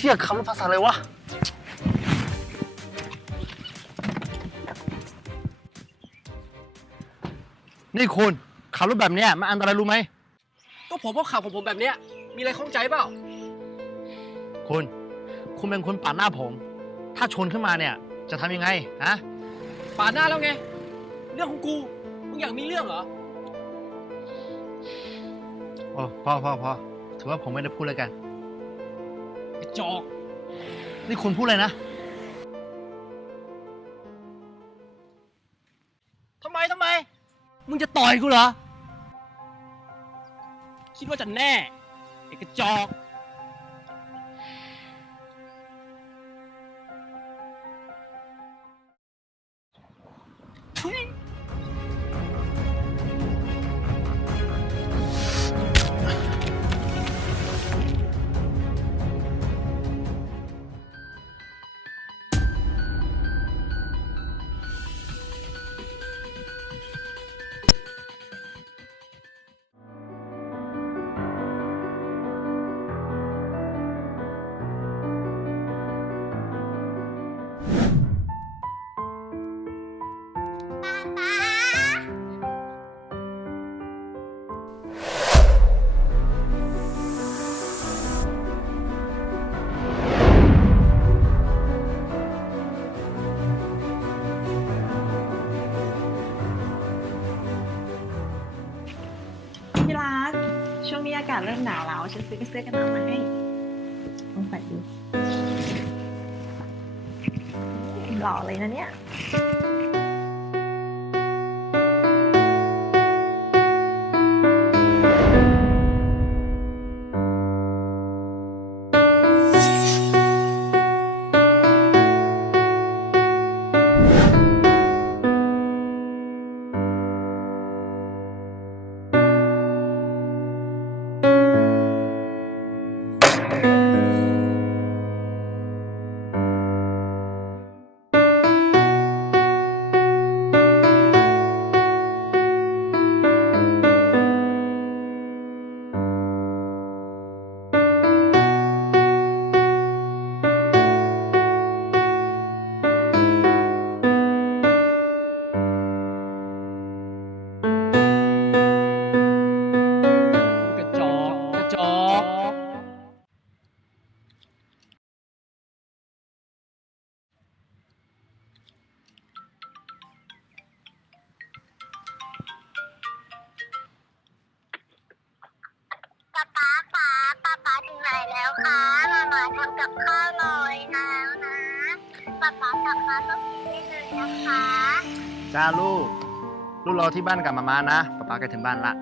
ชี่ยขับรถภาษาอะไรวะ นี่คุณขับรถแบบเนี้ยมันอันตรายรู้ไหม ก็ผมก็ขับของผมแบบเนี้ย มีอะไรข้องใจเปล่า คุณ คุณเป็นคนปาดหน้าผม ถ้าชนขึ้นมาเนี่ย จะทำยังไงฮะปาดหน้าแล้วไง เรื่องของกู มึงอยากมีเรื่องเหรอ โอ้พอพอพอถือว่าผมไม่ได้พูดแล้วกัน กระจอก นี่คุณพูดเลยนะทำไมทำไม มึงจะต่อยกูเหรอ คิดว่าจะแน่ไอ้กระจอก ช่วงนี้อากาศเริ่มหนาวแล้ว ฉันซื้อเสื้อกันหนาวมาให้ลองใส่ดูหล่อเลยนะเนี่ย ก ป๊าป๊าป๊าป๊าป๊าถึงไหนแล้วคะมามาทำกับข้าวลอยแล้วนะป๊าป๊ากลับมาต้องกินได้เลยนะคะ จ้าลูก ลูกรอที่บ้านกับมาม่านะป๊าป๊าใกล้ถึงบ้านละ